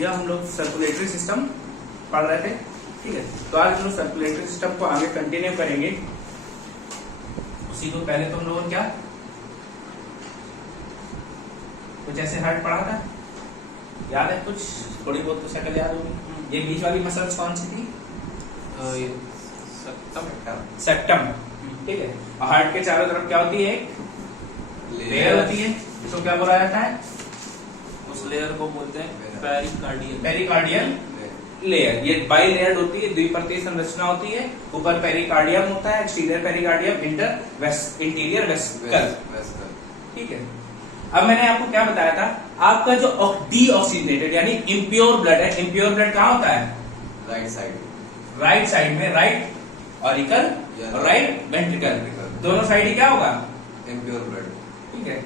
भैया हम लोग सर्कुलेटरी सिस्टम पढ़ रहे थे, ठीक है। तो आज हम लोग सर्कुलेटरी सिस्टम को आगे कंटिन्यू करेंगे। उसी को पहले तो हम लोगों ने क्या कुछ ऐसे हार्ट पढ़ा था, याद है कुछ? थोड़ी बहुत तो शक्ल याद होगी। ये बीच वाली मसल्स कौन सी थी? सेप्टम, ठीक है। हार्ट के चारों तरफ क्या होती है? एक लेयर होती है, इसको क्या बोला जाता है? उस लेयर को बोलते हैं पेरिकार्डियल। Pericardial layer. ये बाई लेयर्ड होती है, द्विपर्तीय संरचना होती है। ऊपर पेरिकार्डियम होता है, एक्सटीरियर पेरिकार्डियम, इंटीरियर वेसिकल, ठीक है। अब मैंने आपको क्या बताया था? आपका जो डीऑक्सीजनेटेड यानी इम्प्योर ब्लड है, इम्प्योर ब्लड कहाँ होता है? राइट साइड में, राइट ऑरिकल और राइट वेंट्रिकल, दोनों साइड ही क्या होगा? इम्प्योर ब्लड, ठीक है।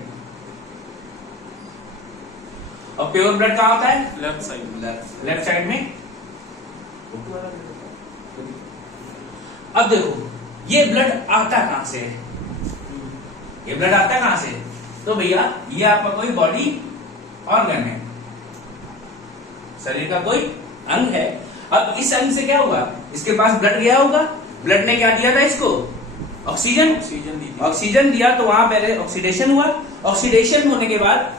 और प्योर ब्लड कहाँ होता है? लेफ्ट साइड में। अब देखो ये ब्लड आता कहां से है? ये ब्लड आता कहां से? तो भैया ये आपका कोई बॉडी ऑर्गन है, शरीर का कोई अंग है। अब इस अंग से क्या होगा? इसके पास ब्लड गया होगा, ब्लड ने क्या दिया था इसको? ऑक्सीजन दिया। तो वहां पहले ऑक्सीडेशन हुआ, ऑक्सीडेशन होने के बाद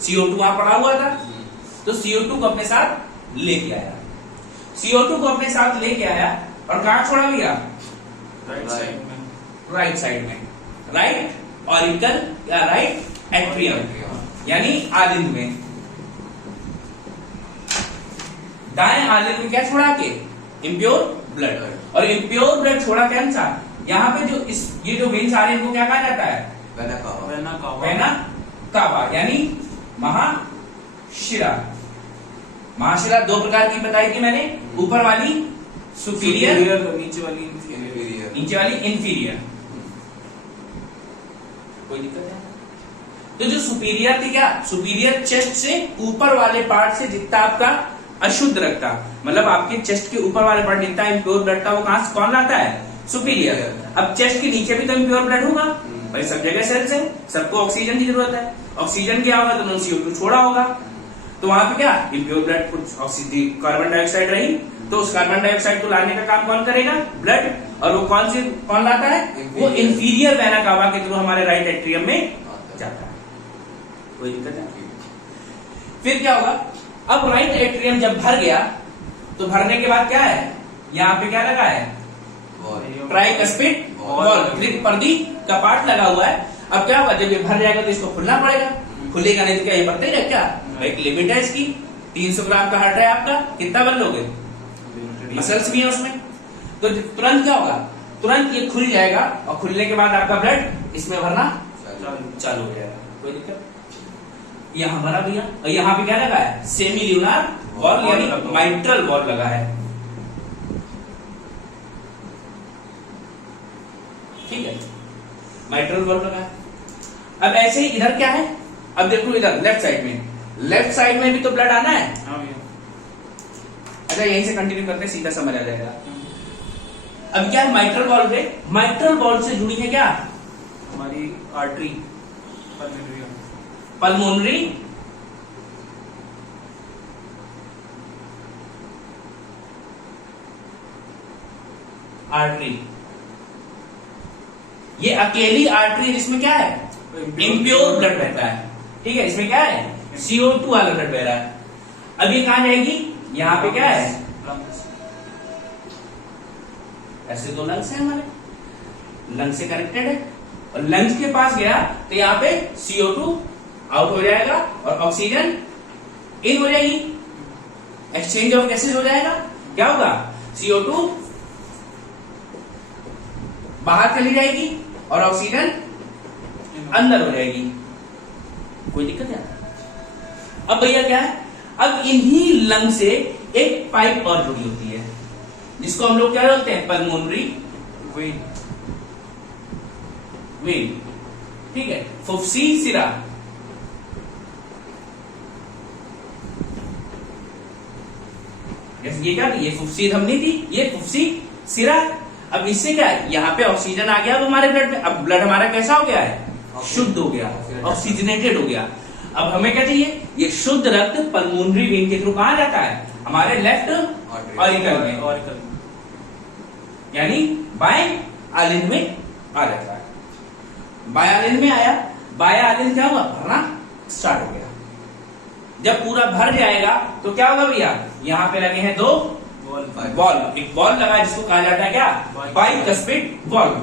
CO2 वहां पड़ा हुआ था, तो CO2 को अपने साथ लेके आया। CO2 को अपने साथ लेके आया और कहां छोड़ा भैया? राइट साइड में, राइट ऑरिकल या राइट एट्रियम यानी आलिंद में। दाएं आलिंद में क्या छोड़ा के? Impure blood. और इम्प्योर ब्लड छोड़ा कौन सा? यहाँ पे जो ये जो वेन्स आ रहे हैं इनको क्या कहा जाता है? वेना कावा यानी महाशिरा। महाशिरा दो प्रकार की बताई थी मैंने, ऊपर वाली सुपीरियर, नीचे वाली इंफीरियर। कोई दिक्कत है? तो जो सुपीरियर थी क्या? सुपीरियर चेस्ट से ऊपर वाले पार्ट से जितना आपका अशुद्ध रखता, मतलब आपके चेस्ट के ऊपर वाले पार्ट जितना इम्प्योर ब्लड था वो कौन लाता है? सुपीरियर। अब चेस्ट के नीचे भी तो इम्प्योर ब्लड होगा भाई, सब जगह सेल्स है, सबको ऑक्सीजन की जरूरत है। ऑक्सीजन क्या होगा? तो CO2 छोड़ा होगा, तो वहां पे क्या इम्प्योर ब्लड कुछ ऑक्सीजन कार्बन डाइऑक्साइड रही, तो उस कार्बन डाइऑक्साइड को लाने का काम कौन करेगा? ब्लड। और वो कौन लाता है? वो इंफीरियर वेना कावा के थ्रू हमारे राइट एट्रियम में जाता है। कोई दिक्कत है? फिर क्या होगा? अब राइट एट्रियम जब भर गया, तो भरने के बाद क्या है? यहाँ पे क्या लगा है? ट्राइकस्पिड वॉल्व, पर्दी का पार्ट लगा हुआ है। अब क्या होगा? जब ये भर जाएगा तो इसको खुलना पड़ेगा, खुलेगा नहीं तो क्या ये बढ़ते है क्या? एक लिमिट है इसकी। 300 ग्राम का हार्ट है आपका, कितना बन लोगे? मसल्स भी है उसमें, तो तुरंत क्या होगा? तुरंत ये खुल जाएगा और खुलने के बाद आपका ब्लड इसमें भरना चालू हो जाएगा। कोई दिक्कत? यहाँ भरा भैया, और यहाँ पे क्या लगा है? सेमी ल्यूनार वॉल्व यानी माइट्रल वॉल्व लगा है, ठीक है। माइट्रल वॉल्व लगा है। अब ऐसे ही इधर क्या है? अब देखो इधर लेफ्ट साइड में भी तो ब्लड आना है। अच्छा यहीं से कंटिन्यू करते हैं, सीधा समझ आ जाएगा। अब क्या है? माइट्रल वॉल्व है, माइट्रल वॉल्व से जुड़ी है क्या? हमारी आर्टरी, पल्मोनरी आर्टरी। ये अकेली आर्टरी जिसमें क्या है? इम्प्योर ब्लड बहता है, ठीक है। इसमें क्या है? CO2 वाला ब्लड बह रहा है। अब ये कहां जाएगी? यहाँ पे क्या है? ऐसे दो लंग्स है हमारे, लंग्स से कनेक्टेड है, और लंग्स के पास गया तो यहाँ पे CO2 आउट हो जाएगा और ऑक्सीजन इन हो जाएगी, एक्सचेंज ऑफ गैसेज हो जाएगा। क्या होगा? CO2 बाहर चली जाएगी और ऑक्सीजन अंदर हो जाएगी। कोई दिक्कत है? अब भैया क्या है? अब इन्हीं लंग से एक पाइप और जुड़ी होती है, जिसको हम लोग क्या बोलते हैं? पल्मोनरी वेन, ठीक है। फुफ्सी सिरा, ये क्या? ये फुफ्सी धमनी थी, ये फुफ्सी सिरा। अब इससे क्या है? यहाँ पे ऑक्सीजन आ गया अब हमारे ब्लड में। अब ब्लड हमारा कैसा हो गया है? शुद्ध हो गया, ऑक्सीजनेटेड हो गया। अब हमें क्या चाहिए, ये शुद्ध रक्त पल्मोनरी वेन के थ्रू कहां जाता है, हमारे लेफ्ट ऑरिकल में, ऑरिकल यानी बाएं आलिन में आ जाता है। बाएं आलिन में आया, बाएं आलिन क्या हुआ, भरना स्टार्ट हो गया। जब पूरा भर जाएगा तो क्या होगा भैया, यहां पे लगे हैं दो वॉल्व, एक वॉल्व लगा जिसको कहा जाता है क्या, बाइकस्पिड वॉल्व।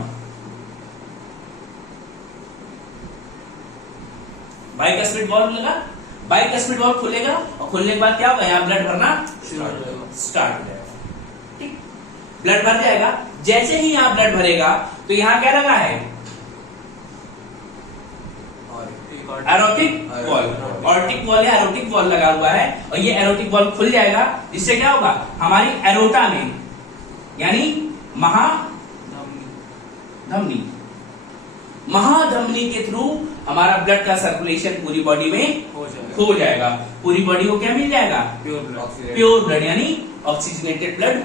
बाइकस्पिड वॉल्व लगा, बाइकस्पिड वॉल्व खुलेगा और खुलने के बाद क्या होगा, यहाँ ब्लड भरना स्टार्ट हो जाएगा। ठीक, ब्लड भर जाएगा। जैसे ही यहाँ ब्लड भरेगा तो यहाँ क्या लगा है, एरोटिक वॉल्व, ऑर्टिक वॉल्व या एरोटिक वॉल्व लगा हुआ है, और ये एरोटिक वॉल्व खुल जाएगा, जिससे क्या होगा, हमारी एरोटा में यानी महाधमनी, महाधमनी के थ्रू हमारा ब्लड का सर्कुलेशन पूरी बॉडी में हो जाएगा। पूरी बॉडी को क्या मिल जाएगा, प्योर ब्लड यानी ऑक्सीजनेटेड ब्लड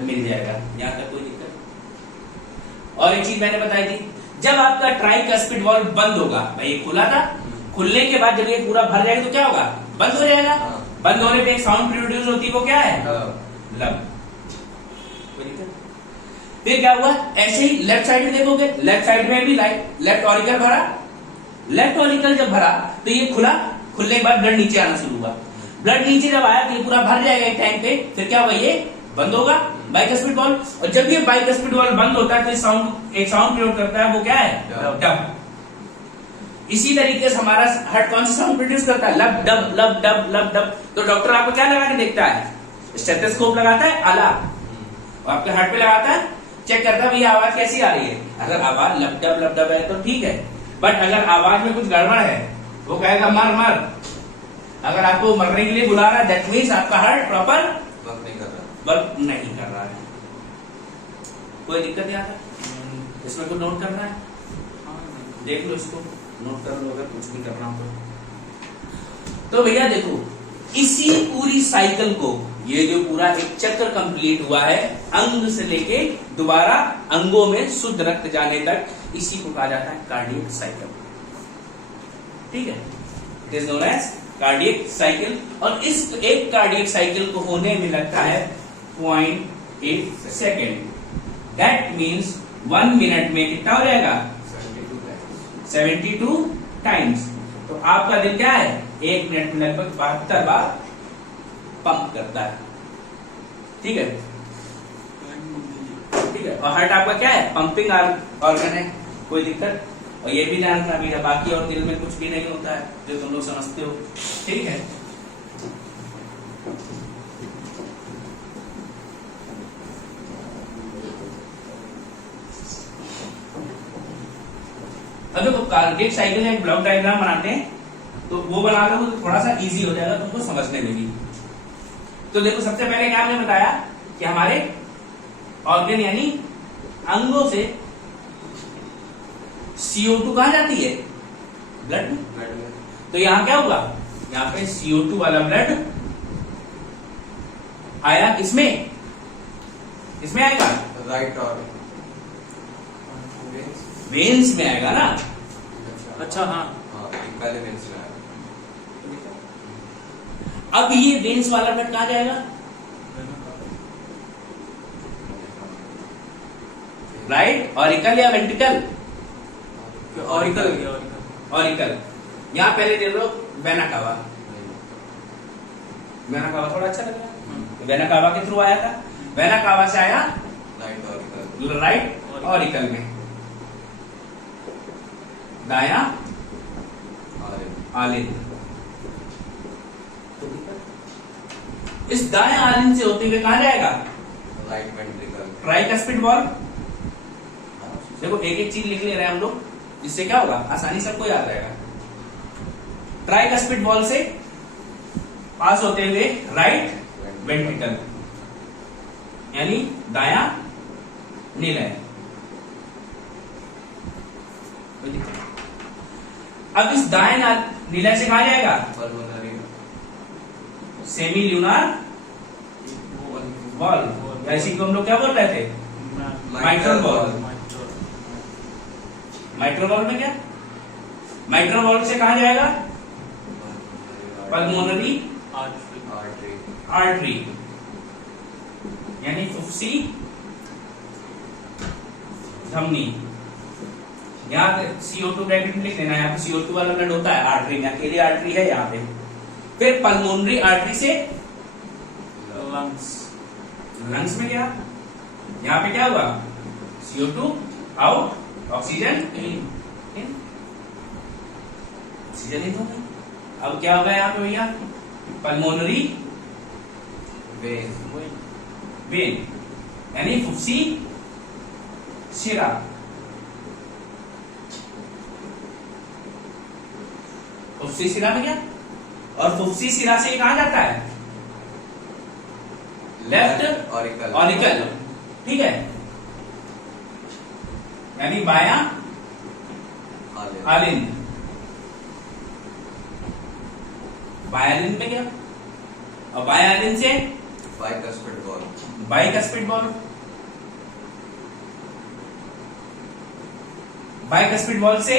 मिल जाएगा। यहाँ तक कोई दिक्कत। और एक चीज मैंने बताई थी, जब आपका ट्राइकस्पिड वॉल्व बंद होगा, भाई ये खुला था, खुलने के बाद जब ये पूरा भर जाएगा तो क्या होगा, बंद हो जाएगा। बंद होने पे एक साउंड प्रोड्यूस होती है, वो क्या है, लब। फिर क्या हुआ, ऐसे ही लेफ्ट साइड में देखोगे, लेफ्ट साइड में भी लेफ्ट ऑरिकल भरा, लेफ्ट ऑरिकल जब भरा तो ये खुला, खुलने के बाद ब्लड नीचे आना शुरू हुआ। ब्लड नीचे जब आया तो ये पूरा भर जाएगा एक टाइम पे, फिर क्या होगा, ये बंद होगा बाइकस्पिड वॉल्व। और जब ये बाइकस्पिड वॉल्व बंद होता है तो एक साउंड प्रोड्यूस करता है, वो क्या है, डब। इसी तरीके से हमारा हार्ट कौन सा साउंड प्रोड्यूस करता है, लब डब लब डब लब डब। तो डॉक्टर आपको क्या लगा के देखता है, स्टेथोस्कोप लगाता है आला, और आपके हार्ट पे लगाता है, चेक करता है भैया आवाज कैसी आ रही है। अगर आवाज लब डब है तो ठीक है, बट अगर आवाज में कुछ गड़बड़ है वो कहेगा मर मर। अगर आपको मरने के लिए बुला रहा है, दैट मीन्स आपका हार्ट प्रॉपर वर्क नहीं कर रहा है। कोई दिक्कत नहीं आता, इसमें कुछ नोट करना है, देख लो इसको, नोट कर लो अगर कुछ भी करना हो तो। भैया देखो, इसी पूरी साइकिल को, ये जो पूरा एक चक्र कंप्लीट हुआ है, अंग से लेके दोबारा अंगों में शुद्ध रक्त जाने तक, इसी को कहा जाता है कार्डियक साइकिल। ठीक है, it is known as cardiac cycle. और इस एक कार्डियक साइकिल को होने में लगता है 0.8 सेकेंड। दैट मीन्स 1 मिनट में कितना हो जाएगा, 72 टाइम्स। तो आपका दिल क्या है, 1 मिनट में लगभग 72 बार पंप करता है। ठीक है, ठीक है। और हार्ट आपका क्या है, पंपिंग ऑर्गन है, कोई दिक्कत। और ये भी ध्यान रखना मेरा, बाकी और दिल में कुछ भी नहीं होता है, जो तुम लोग समझते हो। ठीक है, अब देखो कार्डियक साइकिल एक ब्लॉक डायग्राम बनाते हैं, तो वो बना लो तो थोड़ा सा इजी हो जाएगा तुमको समझने में भी। तो देखो, सबसे पहले क्या हमने बताया कि हमारे ऑर्गन यानी अंगों से CO2 कहां जाती है, ब्लड में। तो यहां क्या होगा, यहां पे CO2 वाला ब्लड आया, किसमें, किसमें आएगा, राइट और वेन्स में आएगा ना। अच्छा, हाँ, पहले वेन्स में आएगा। अब ये वेन्स वाला ब्लड कहां जाएगा, राइट ऑरिकल या वेंट्रिकल, ऑरिकल, ऑरिकल। यहां पहले दे लो वेना कावा, वेना कावा थोड़ा अच्छा लग रहा है, वेना कावा के थ्रू आया था, वेना कावा से आया राइट ऑरिकल में, दाया आलिन। इस दाया आलिन से होते हुए कहां जाएगा, राइट वेंट्रिकल, ट्राइकस्पिड वॉल्व। देखो एक एक चीज लिख ले रहे हैं हम लोग, जिससे क्या होगा, आसानी सबको याद रहेगा। ट्राइकस्पिड वॉल्व से पास होते हुए राइट वेंट्रिकल यानी दाया निलय। अब इस दाया निलय से कहा जाएगा, सेमी ल्यूनार वॉल्व, ऐसी को हम लोग क्या बोल रहे थे, माइट्रल वॉल्व। माइट्रल वॉल्व में क्या, माइट्रल वॉल्व से कहा जाएगा, पल्मोनरी आर्टरी आर्टरी यानी फुफ्सी धमनी। यहाँ पे CO2 ब्रैकेट में लिख लेना, यहाँ पे CO2 वाला ब्लड होता है आर्टरी में, अकेली आर्टरी है यहाँ पे। फिर पल्मोनरी आर्टरी से लंग्स लंग्स में गया, यहाँ पे क्या हुआ CO2 out, oxygen in, oxygen in हो गई। अब क्या होगा यहाँ पे भैया, पल्मोनरी वेन वेन यानी फुफ्सी शिरा। फुफ्सी शिरा में क्या, और फुफ्सी शिरा से कहां जाता है, लेफ्ट ऑरिकल, ठीक है, यानी बायां आलिंद। बायां आलिंद में क्या, और बायां आलिंद से bicuspid ball bicuspid ball, bicuspid ball से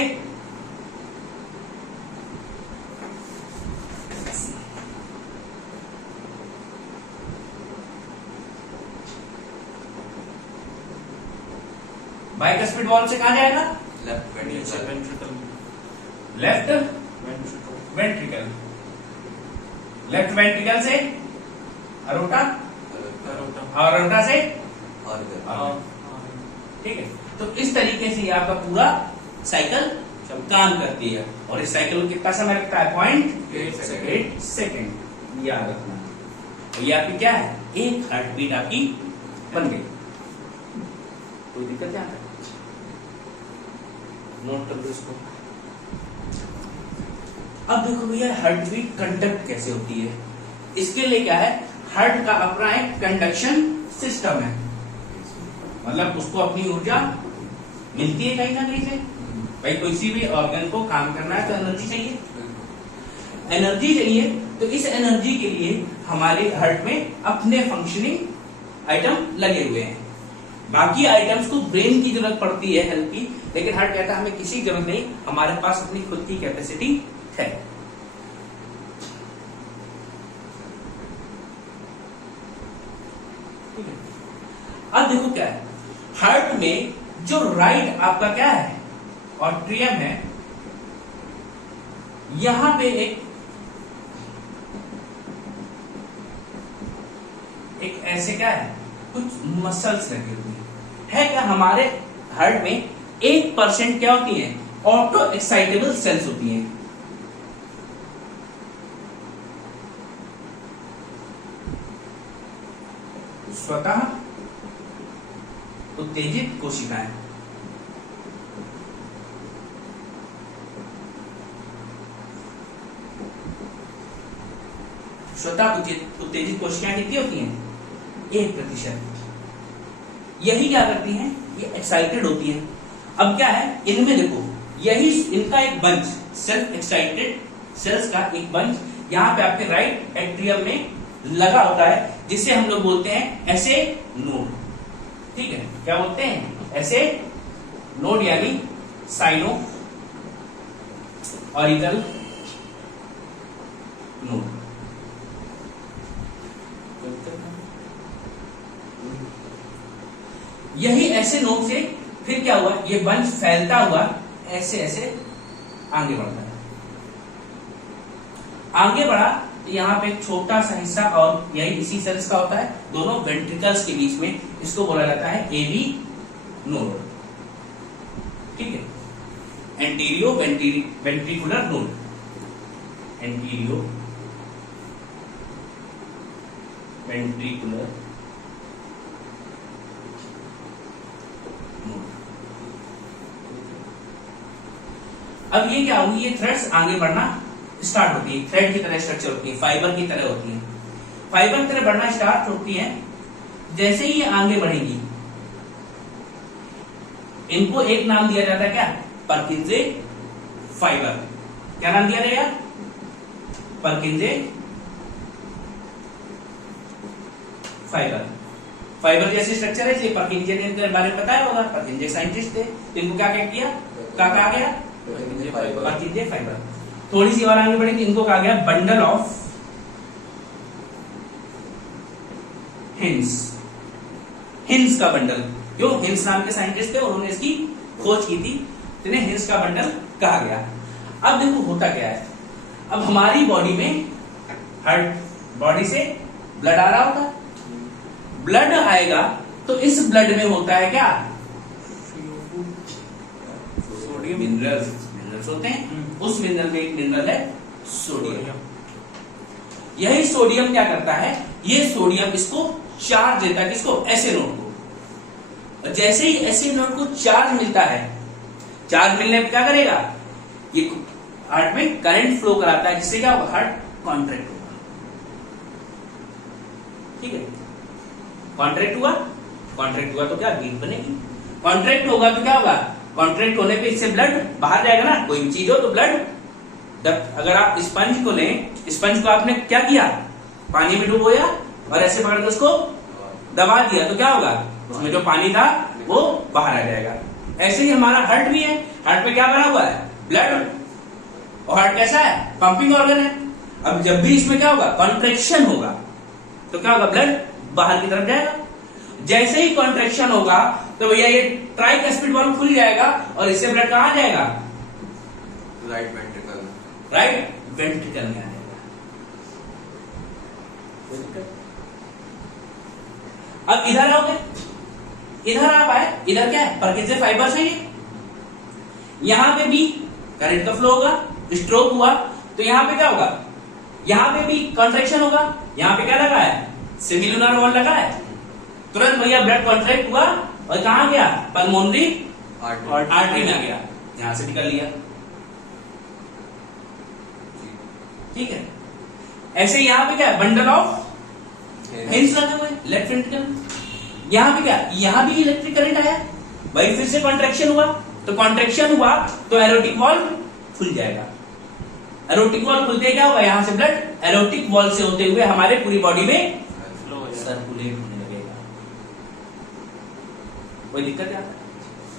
बाइकस्पिड बॉल से कहां जाएगा, left ventricle left ventricle, left ventricle से अरोटा, और अरोटा से ऑरिकल। ठीक है। तो इस तरीके से ये आपका पूरा साइकिल काम करती है, और इस साइकिल में कितना समय लगता है, 0.8 सेकेंड, याद रखना। तो ये आपकी क्या है, एक हार्ट बीट आपकी बन गई। कोई दिक्कत क्या है, नोट कर दो इसको। अब देखो भैया हार्ट बीट कंडक्ट कैसे होती है, इसके लिए क्या है, हार्ट का अपना एक कंडक्शन सिस्टम है, मतलब उसको अपनी ऊर्जा मिलती है कहीं ना कहीं से। भाई किसी भी ऑर्गन को काम करना है तो एनर्जी चाहिए, एनर्जी चाहिए, तो इस एनर्जी के लिए हमारे हार्ट में अपने फंक्शनिंग आइटम लगे हुए हैं। बाकी आइटम्स को ब्रेन की जरूरत पड़ती है हेल्प की, लेकिन हार्ट कहता है हमें किसी की जरूरत नहीं, हमारे पास अपनी खुद की कैपेसिटी है। अब देखो क्या है, हार्ट में जो राइट आपका क्या है, ऑट्रियम है, यहां पे एक ऐसे क्या है, कुछ मसल्स लगी हुई है क्या, हमारे हार्ट में 1% क्या होती है, ऑटो एक्साइटेबल सेल्स होती हैं। स्वतः उत्तेजित कोशिकाएं, स्वतः उत्तेजित कोशिकाएं कितनी होती हैं, 1%। यही क्या करती हैं, ये एक्साइटेड होती हैं। अब क्या है, इनमें देखो, यही इनका एक बंच, सेल्फ एक्साइटेड सेल्स का एक बंच यहाँ पे आपके राइट एट्रियम में लगा होता है, जिसे हम लोग बोलते हैं ऐसे नोड। ठीक है, क्या बोलते हैं, ऐसे नोड, यानी साइनो ऑरिकल नोड। यही ऐसे नोड से फिर क्या हुआ, ये बंच फैलता हुआ ऐसे ऐसे आगे बढ़ता है। आगे बढ़ा तो यहाँ पे एक छोटा सा हिस्सा, और यही इसी सेल्स का होता है, दोनों वेंट्रिकल्स के बीच में, इसको बोला जाता है एवी नोड। ठीक है, anterior ventricular node, anterior ventricular node. अब ये क्या होगी, ये थ्रेड्स आगे बढ़ना स्टार्ट होती है, थ्रेड की तरह स्ट्रक्चर होती है, फाइबर की तरह होती है, फाइबर की तरह बढ़ना स्टार्ट होती है। जैसे ही ये आगे बढ़ेगी, इनको एक नाम दिया जाता है, क्या, परकिंजे फाइबर। क्या नाम दिया जाएगा, परकिंजे फाइबर। फाइबर जैसी स्ट्रक्चर है, इसलिए परकिंजे ने इनके बारे में बताया होगा, परकिंजे साइंटिस्ट थे, तो इनको क्या किया, क्या कहा गया, परकिंजे फाइबर। थोड़ी सी और आगे बढ़ेंगे, इनको कहा गया बंडल ऑफ हिंस। हिंस का बंडल, क्यों? हिंस नाम के साइंटिस्ट थे, उन्होंने इसकी खोज की थी, तो इन्हें हिंस का बंडल कहा गया। अब देखो होता क्या है, अब हमारी बॉडी में हार्ट बॉडी से ब्लड आ रहा होता है, ब्लड आएगा तो इस ब्लड में होता है क्या? सोडियम। मिनरल्स होते हैं। उस मिनरल में एक मिनरल है सोडियम। यही सोडियम क्या करता है, ये सोडियम इसको चार्ज देता है, किसको? एसिनोड को। और जैसे ही एसिनोड को चार्ज मिलता है, चार्ज मिलने पर क्या करेगा, ये हार्ट में करंट फ्लो कराता है, जिससे क्या होगा? हार्ट कॉन्ट्रैक्ट होगा। ठीक है, कॉन्ट्रैक्ट हुआ तो क्या? बीट बनेगी। कॉन्ट्रैक्ट होगा तो क्या होगा? कॉन्ट्रैक्ट होने पे इससे ब्लड बाहर जाएगा ना, कोई भी चीज हो तो ब्लड। अगर आप स्पंज को लें, स्पंज को आपने क्या किया? पानी में डुबोया और ऐसे पकड़ के उसको दबा दिया तो क्या होगा? उसमें जो पानी था वो बाहर आ जाएगा। ऐसे ही हमारा हार्ट भी है, हार्ट में क्या बना हुआ है? ब्लड। और हार्ट कैसा है? पंपिंग ऑर्गन है। अब जब भी इसमें क्या होगा? कॉन्ट्रैक्शन होगा तो क्या होगा? ब्लड बाहर की तरफ जाएगा। जैसे ही कॉन्ट्रैक्शन होगा तो भैया ये ट्राइकस्पिड वाल्व खुल जाएगा और इससे ब्लड कहां जाएगा? Right ventricle. राइट वेंट्रिकल में आ जाएगा। अब इधर आओगे, इधर आप आए, इधर क्या है? परकिंसन फाइबर्स है ये। यहां पे भी करंट का फ्लो होगा, स्ट्रोक हुआ तो यहां पे क्या होगा? यहां पे भी कॉन्ट्रैक्शन होगा। यहां पे क्या लगा है? सेमिलुनर वॉल लगा है। तुरंत भैया ब्लड कॉन्ट्रैक्ट हुआ और कहां गया? पल्मोनरी आर्टरी में आ गया, यहां से निकल लिया। ठीक है, ऐसे यहां पे क्या है? बंडल ऑफ हिंस लगे हुए, लेफ्ट वेंट्रिकल। यहां पे क्या? यहां भी इलेक्ट्रिक करंट आया, भाई फिर से कॉन्ट्रैक्शन हुआ, तो कॉन्ट्रैक्शन हुआ तो एरोटिक वॉल्व खुल जाएगा। एरोटिक वॉल्व खुलते क्या होगा? यहां से ब्लड एरोटिक वॉल्व से होते हुए हमारे पूरी बॉडी में सर्कुलेट होने लगेगा। कोई दिक्कत है?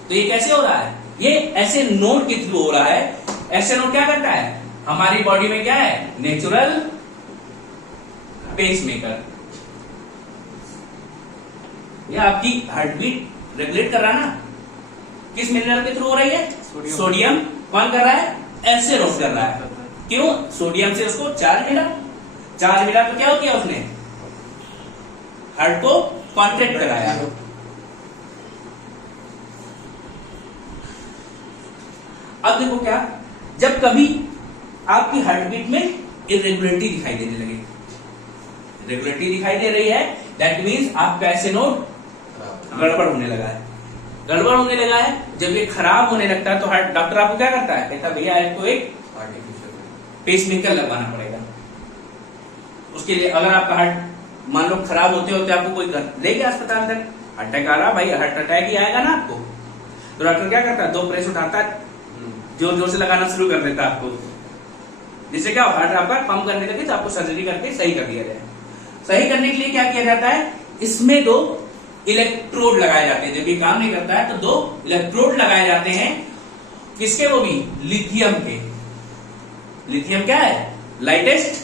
तो ये कैसे हो रहा है? ये ऐसे नोड के थ्रू हो रहा है। ऐसे नोड क्या करता है? हमारी बॉडी में क्या है? Natural pacemaker. ये आपकी हार्ट बीट रेगुलेट कर रहा है ना। किस मिनरल के थ्रू हो रही है? सोडियम। कौन कर रहा है? एसिनोड कर रहा है। क्यों? सोडियम से उसको चार्ज मिला, चार्ज मिला तो क्या हो गया? उसने हार्ट को कॉन्ट्रैक्ट कराया। अब देखो क्या, जब कभी आपकी हार्ट बीट में इरेगुलरिटी दिखाई देने लगे, इरेगुलरिटी दिखाई दे रही है, दैट मीन्स आपका एसिनोड गड़बड़ होने लगा है। गड़बड़ होने लगा है, जब ये खराब होने लगता है तो हार्ट डॉक्टर आपको क्या करता है? कहता है भैया आपको एक पेसमेकर लगवाना पड़ेगा। उसके लिए अगर आपका हार्ट मान लो खराब होते होते आपको कोई ले गया अस्पताल तक, अटैक आ रहा, भाई हार्ट अटैक ही आएगा ना आपको, तो डॉक्टर क्या करता है? 2 प्रेस उठाता है, जोर जोर से लगाना शुरू कर देता है आपको, जिससे क्या हार्ट आपका पंप करने लगे, तो आपको सर्जरी करके सही कर दिया जाए। सही करने के लिए क्या किया जाता है? इसमें 2 इलेक्ट्रोड लगाए जाते हैं। जब ये काम नहीं करता है तो 2 इलेक्ट्रोड लगाए जाते हैं। किसके? वो भी लिथियम के। लिथियम क्या है? लाइटेस्ट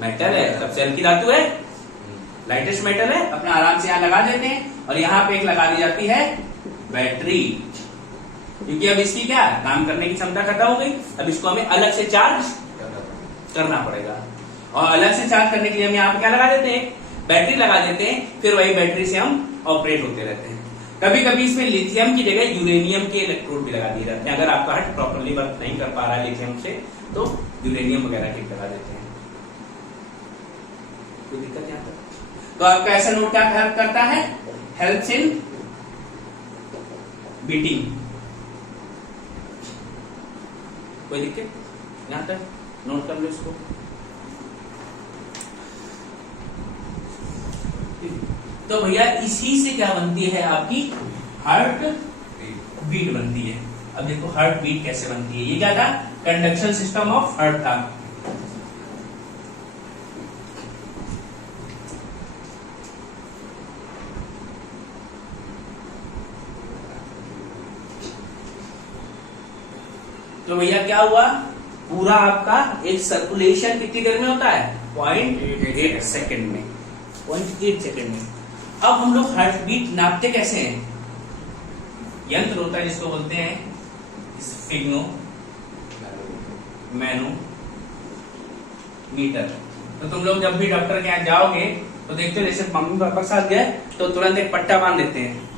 मेटल है, सबसे हल्की धातु है, लाइटेस्ट मेटल है। अपना आराम से यहां लगा देते हैं और यहां पे एक लगा दी जाती है बैटरी, क्योंकि अब इसकी क्या काम करने की क्षमता खत्म हो गई। अब इसको हमें अलग से चार्ज करना पड़ेगा, और अलग से चार्ज करने के लिए हम यहाँ पे क्या लगा देते हैं? बैटरी लगा देते हैं। फिर वही बैटरी से हम ऑपरेट होते रहते हैं। कभी कभी इसमें लिथियम की जगह यूरेनियम के इलेक्ट्रोड भी लगा दिए जाते हैं। अगर आपका हार्ट प्रॉपर्ली वर्क नहीं कर पा रहा है लिथियम से, तो यूरेनियम वगैरह के लगा देते हैं। कोई दिक्कत यहाँ पर? तो आपका ऐसा नोट क्या हेल्प करता है? Helps in beating. कोई दिक्कत यहां तक? नोट कर लो इसको। तो भैया इसी से क्या बनती है? आपकी हार्ट बीट बनती है। अब देखो हार्ट बीट कैसे बनती है। ये क्या था? कंडक्शन सिस्टम ऑफ हार्ट था। तो भैया क्या हुआ? पूरा आपका एक सर्कुलेशन कितनी देर में होता है? 0.8 सेकेंड में, 0.8 सेकेंड में। अब हम लोग हार्ट बीट नापते कैसे हैं? यंत्र होता है जिसको बोलते हैं स्फिग्नो मैनोमीटर। तो तुम लोग जब भी डॉक्टर के यहाँ जाओगे तो देखते हो, जैसे मम्मी पापा के साथ गए तो तुरंत एक पट्टा बांध देते हैं,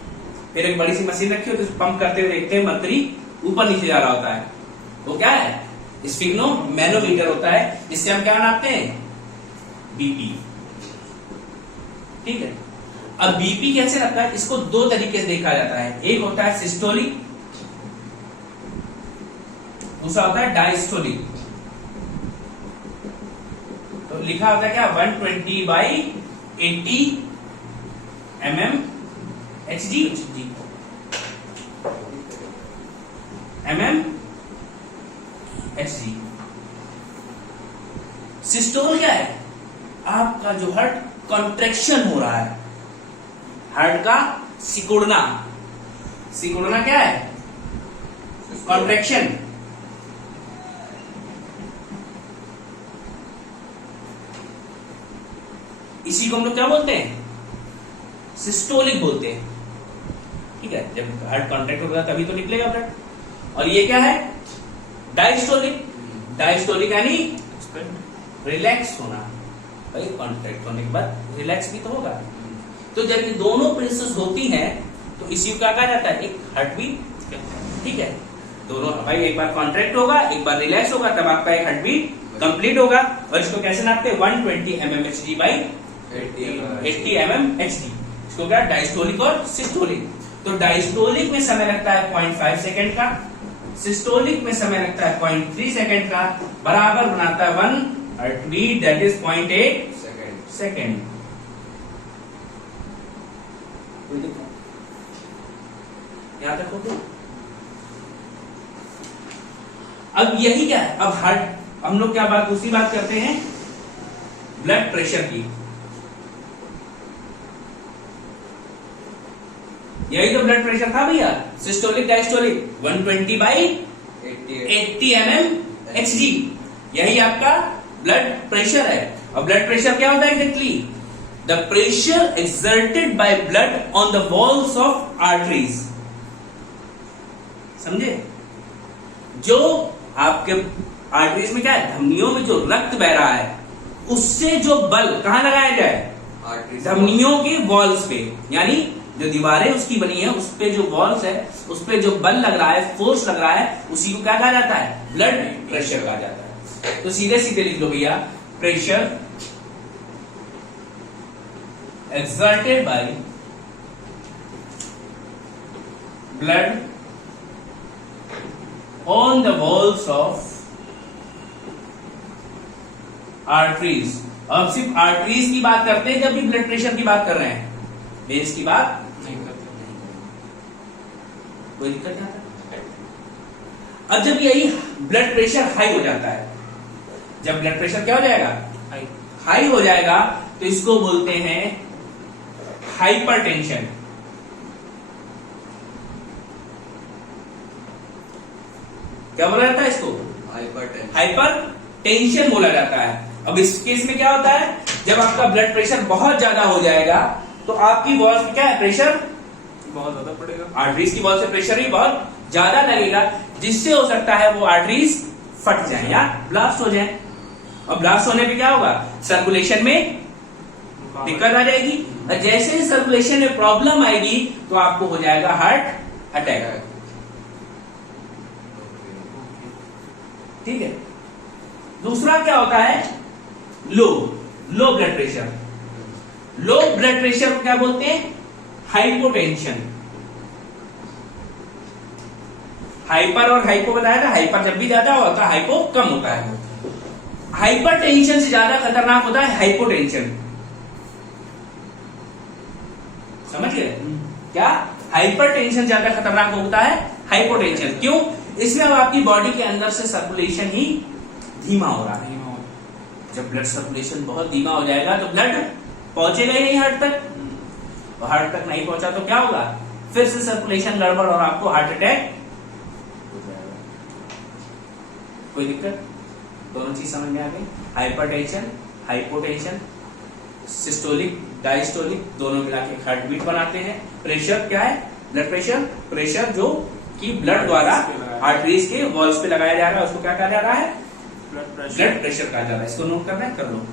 फिर एक बड़ी सी मशीन रखी होती है, पंप करते हुए देखते हैं मर्करी ऊपर नीचे जा रहा होता है। वो क्या है? स्फिग्नो मैनोमीटर होता है, जिससे हम क्या नापते हैं? बीपी। ठीक है। अब बीपी कैसे लगता है? इसको दो तरीके से देखा जाता है। एक होता है सिस्टोलिक, दूसरा होता है डायस्टोलिक। तो लिखा होता है क्या? 120/80 mmHg mmHg। सिस्टोल क्या है? आपका जो हार्ट कॉन्ट्रैक्शन हो रहा है, हार्ट का सिकुड़ना। सिकुड़ना क्या है? कॉन्ट्रैक्शन। इसी को हम लोग क्या बोलते हैं? सिस्टोलिक बोलते हैं। ठीक है। जब हार्ट कॉन्ट्रैक्ट होगा तभी तो निकलेगा ब्लड। और ये क्या है? डायस्टोलिक। डायस्टोलिक यानी रिलैक्स होना। भाई कॉन्ट्रैक्ट होने के बाद रिलैक्स भी तो होगा। तो जब ये दोनों प्रोसेस होती हैं तो इसी को क्या कहा जाता है? एक हार्ट बीट। ठीक है। दोनों भाई एक बार कॉन्ट्रैक्ट होगा, एक बार रिलैक्स होगा, तब आपका एक हार्ट बीट कंप्लीट होगा। और इसको कैसे नापते हैं? 120 mmHg/80 mmHg। इसको क्या? डायस्टोलिक और सिस्टोलिक। तो डायस्टोलिक में समय लगता है 0.5 सेकेंड का, सिस्टोलिक में समय लगता है 0.3 सेकेंड का, बराबर बनाता है 1 heart beat, that is 0.8 second. यहां तक हो गया? अब यही क्या है? अब हार्ट, हम लोग क्या बात, दूसरी बात करते हैं ब्लड प्रेशर की। यही तो ब्लड प्रेशर था भैया, सिस्टोलिक डायस्टोलिक, 120/80 mmHg। यही आपका ब्लड प्रेशर है। और ब्लड प्रेशर क्या होता है exactly? The pressure exerted by blood on the walls of arteries. समझे? जो आपके आर्टरीज में क्या है? धमनियों में जो रक्त बह रहा है, उससे जो बल कहां लगाया जाए? धमनियों के वॉल्स पे, यानी जो दीवारें उसकी बनी है उस पे जो वॉल्स है, उस पे जो बल लग रहा है, फोर्स लग रहा है, उसी को क्या कहा जाता है? ब्लड प्रेशर कहा जाता है। तो सीधे सीधे लिख लो भैया, pressure exerted by blood on the walls of arteries। अब सिर्फ आर्टरीज की बात करते हैं जब भी ब्लड प्रेशर की बात कर रहे हैं, वेन्स की बात नहीं करते। कोई दिक्कत नहीं आता। अब जब यही ब्लड प्रेशर हाई हो जाता है, जब ब्लड प्रेशर क्या हो जाएगा? हाई हो जाएगा, तो इसको बोलते हैं हाइपरटेंशन। क्या बोला जाता है इसको? हाइपरटेंशन बोला जाता है। अब इस केस में क्या होता है? जब आपका ब्लड प्रेशर बहुत ज्यादा हो जाएगा तो आपकी वॉल्स में क्या है? प्रेशर बहुत ज्यादा पड़ेगा, आर्टरीज की वॉल से प्रेशर भी बहुत ज्यादा लगेगा, जिससे हो सकता है वो आर्टरीज फट जाए या ब्लास्ट हो जाए। और ब्लास्ट होने पे क्या होगा? सर्कुलेशन में दिक्कत आ जाएगी। और जैसे ही सर्कुलेशन में प्रॉब्लम आएगी तो आपको हो जाएगा हार्ट अटैक। ठीक है। दूसरा क्या होता है? Low blood pressure. Low blood pressure को क्या बोलते हैं? हाइपोटेंशन। हाइपर और हाइपो बताया था। हाइपर जब भी ज्यादा होता है, हाइपो कम होता है। हाइपर टेंशन से ज्यादा खतरनाक होता है हाइपोटेंशन। समझ गए क्या? हाइपर टेंशन ज्यादा खतरनाक होता है हाइपोटेंशन। क्यों? इसमें अब आपकी बॉडी के अंदर से सर्कुलेशन ही धीमा हो रहा है। जब ब्लड सर्कुलेशन बहुत धीमा हो जाएगा तो ब्लड पहुंचेगा ही नहीं हार्ट तक, और हार्ट तक नहीं पहुंचा तो क्या होगा? फिर से सर्कुलेशन गड़बड़ और आपको हार्ट अटैक हो जाएगा। कोई दिक्कत? दोनों चीज समझ में आ गई। हाइपरटेंशन, हाइपोटेंशन, सिस्टोलिक, डायस्टोलिक दोनों मिला के हार्ट बीट बनाते हैं। प्रेशर क्या है? ब्लड प्रेशर, प्रेशर जो कि ब्लड द्वारा आर्टरीज के वॉल्स पे लगाया जा रहा है उसको क्या कहा जा रहा है? Blood pressure. ब्लड प्रेशर कहा जा रहा है। इसको नोट करना है, कर लो।